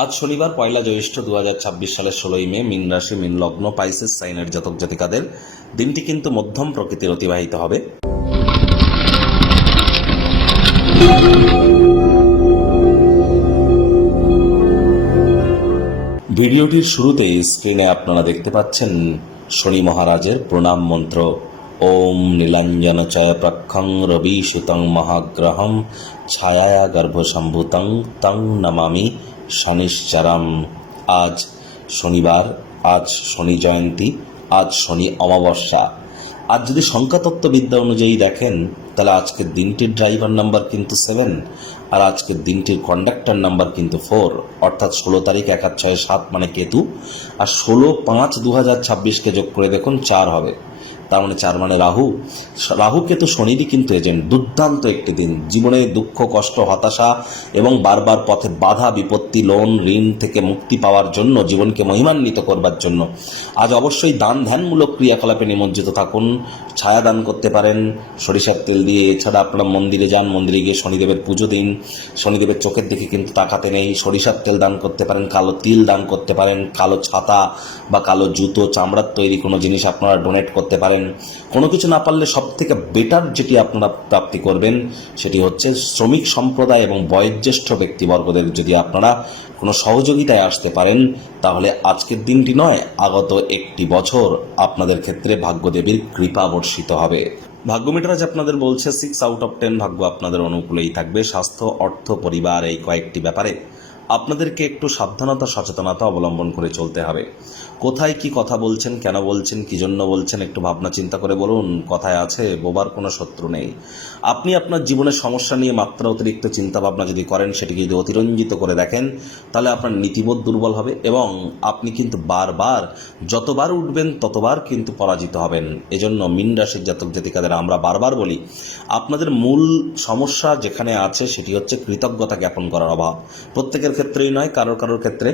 আজ শনিবার পয়লা জ্যৈষ্ঠ 2026 সালের 16ই মে। মীন রাশি, মীন লগ্ন, পাইসেস সাইনের জাতক জাতিকাদের দিনটি কিন্তু মধ্যম প্রকৃতির অতিবাহিত হবে। ভিডিওটির শুরুতে স্ক্রিনে আপনারা দেখতে পাচ্ছেন শনি মহারাজের প্রণাম মন্ত্র। ওম নীলাঞ্জন চয়প্রক্ষং রবি সুতং মহাগ্রহম ছায়া গর্ভসম্ভূতং তং নমামি শনিশ্চরম। আজ শনিবার, আজ শনি জয়ন্তী, আজ শনি অমাবস্যা। আজ যদি সংখ্যাতত্ত্ববিদ্যা অনুযায়ী দেখেন তাহলে আজকের দিনটির ড্রাইভার নাম্বার কিন্তু 7, আর আজকের দিনটির কন্ডাক্টর নাম্বার কিন্তু 4, অর্থাৎ 16 তারিখ 1-6-7 মানে কেতু, আর 16-5-2026কে যোগ করে দেখুন 4 হবে, তার মানে 4 মানে রাহু। রাহু কেতু শনিরই কিন্তু এজেন্ট। দুর্দান্ত একটি দিন, জীবনে দুঃখ, কষ্ট, হতাশা এবং বারবার পথে বাধা বিপত্তি, লোন ঋণ থেকে মুক্তি পাওয়ার জন্য, জীবনকে মহিমান্বিত করবার জন্য আজ অবশ্যই দান ধ্যানমূলক ক্রিয়াকলাপে নিমজ্জিত থাকুন। ছায়া দান করতে পারেন সরিষার তেল দিয়ে, এছাড়া আপনারা মন্দিরে যান, মন্দিরে গিয়ে শনিদেবের পুজো দিন। শনিদেবের চোখের দিকে কিন্তু তাকাতে নেই। সরিষার তেল দান করতে পারেন, কালো তিল দান করতে পারেন, কালো ছাতা বা কালো জুতো, চামড়ার তৈরি কোনো জিনিস আপনারা ডোনেট করতে পারেন। কোনো কিছু না পারলে সব থেকে বেটার যেটি আপনারা প্রাপ্তি করবেন সেটি হচ্ছে শ্রমিক সম্প্রদায় এবং বয়োজ্যেষ্ঠ ব্যক্তিবর্গদের যদি আপনারা কোনো সহযোগিতায় আসতে পারেন তাহলে আজকের দিনটি নয়, আগত একটি বছর আপনাদের ক্ষেত্রে ভাগ্যদেবীর কৃপা বর্ষিত হবে। ভাগ্যমিটার আজ আপনাদের বলছে 6/10 ভাগ্য আপনাদের অনুকূলেই থাকবে। স্বাস্থ্য, অর্থ, পরিবার এই কয়েকটি ব্যাপারে আপনাদেরকে একটু সাবধানতা সচেতনতা অবলম্বন করে চলতে হবে। কোথায় কি কথা বলছেন, কেন বলছেন, কি জন্য বলছেন, একটু ভাবনা চিন্তা করে বলুন। কথায় আছে বোবার কোনো শত্রু নেই। আপনি আপনার জীবনের সমস্যা নিয়ে মাত্রা অতিরিক্ত চিন্তাভাবনা যদি করেন, সেটিকে যদি অতিরঞ্জিত করে দেখেন, তাহলে আপনার নীতিবোধ দুর্বল হবে এবং আপনি কিন্তু বারবার যতবার উঠবেন ততবার কিন্তু পরাজিত হবেন। এজন্য মীন রাশির জাতক জাতিকাদের আমরা বারবার বলি, আপনাদের মূল সমস্যা যেখানে আছে সেটি হচ্ছে কৃতজ্ঞতা জ্ঞাপন করার অভাব। প্রত্যেকের ক্ষেত্রেই নয়, কারোর ক্ষেত্রে।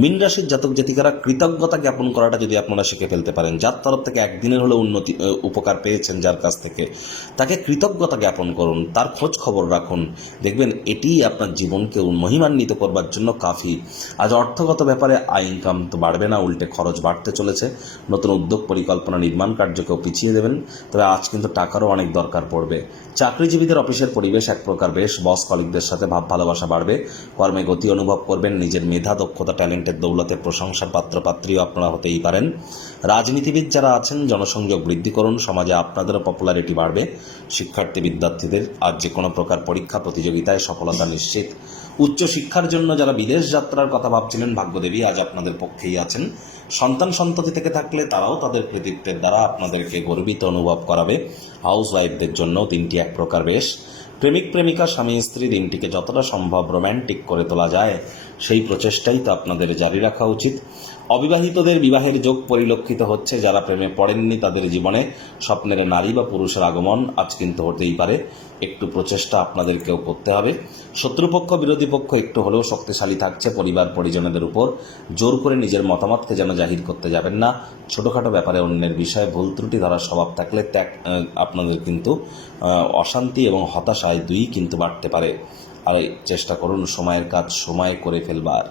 মীন রাশির জাতক জাতিকারা কৃতজ্ঞতা জ্ঞাপন করাটা যদি আপনারা শিখে ফেলতে পারেন, যার তরফ থেকে একদিনের হলেও উপকার পেয়েছেন, যার কাছ থেকে, তাকে কৃতজ্ঞতা জ্ঞাপন করুন, তার খোঁজ খবর রাখুন। দেখবেন এটিই আপনার জীবনকে মহিমান্বিত করবার জন্য কাফি। আজ অর্থগত ব্যাপারে আয় ইনকাম তো বাড়বে না, উল্টে খরচ বাড়তে চলেছে। নতুন উদ্যোগ পরিকল্পনা নির্মাণ কার্যকেও পিছিয়ে দেবেন। তবে আজ কিন্তু টাকারও অনেক দরকার পড়বে। চাকরিজীবীদের অফিসের পরিবেশ এক প্রকার বেশ। বস কলিগদের সাথে ভাব ভালোবাসা বাড়বে। কর্মে গতি অনুভব করবেন। নিজের মেধা, দক্ষতা, ট্যালেন্টের দৌলতে প্রশংসার পাত্রপাত্রীও আপনারা হতেই পারেন। রাজনীতিবিদ যারা আছেন জনসংযোগ বৃদ্ধি করুন, সমাজে আপনাদেরও পপুলারিটি বাড়বে। শিক্ষার্থী বিদ্যার্থীদের আজ যে কোনো প্রকার পরীক্ষা প্রতিযোগিতায় সফলতা নিশ্চিত। উচ্চ শিক্ষার জন্য যারা বিদেশ যাত্রার কথা ভাবছিলেন, ভাগ্যদেবী আজ আপনাদের পক্ষেই আছেন। সন্তান সন্ততি থেকে থাকলে তারাও তাদের কৃতিত্বের দ্বারা আপনাদেরকে গর্বিত অনুভব করাবে। হাউস ওয়াইফদের জন্য দিনটি এক প্রকার বেশ। প্রেমিক প্রেমিকা, স্বামী স্ত্রী দিনটিকে যতটা সম্ভব রোম্যান্টিক করে তোলা যায় সেই প্রচেষ্টাই তো আপনাদের জারি রাখা উচিত। অবিবাহিতদের বিবাহের যোগ পরিলক্ষিত হচ্ছে। যারা প্রেমে পড়েননি তাদের জীবনে স্বপ্নের নারী বা পুরুষের আগমন আজ কিন্তু হতেই পারে। একটু প্রচেষ্টা আপনাদেরকেও করতে হবে। শত্রুপক্ষ বিরোধী পক্ষ একটু হলেও শক্তিশালী থাকছে পরিবার পরিজনদের উপর। জোর করে নিজের মতামতকে যেন জাহির করতে যাবেন না। ছোটোখাটো ব্যাপারে অন্যের বিষয়ে ভুল ত্রুটি ধরার স্বভাব থাকলে আপনাদের কিন্তু অশান্তি এবং হতাশায় দুই কিন্তু বাড়তে পারে। আর চেষ্টা করুন সময়ের কাজ সময় করে ফেলবার।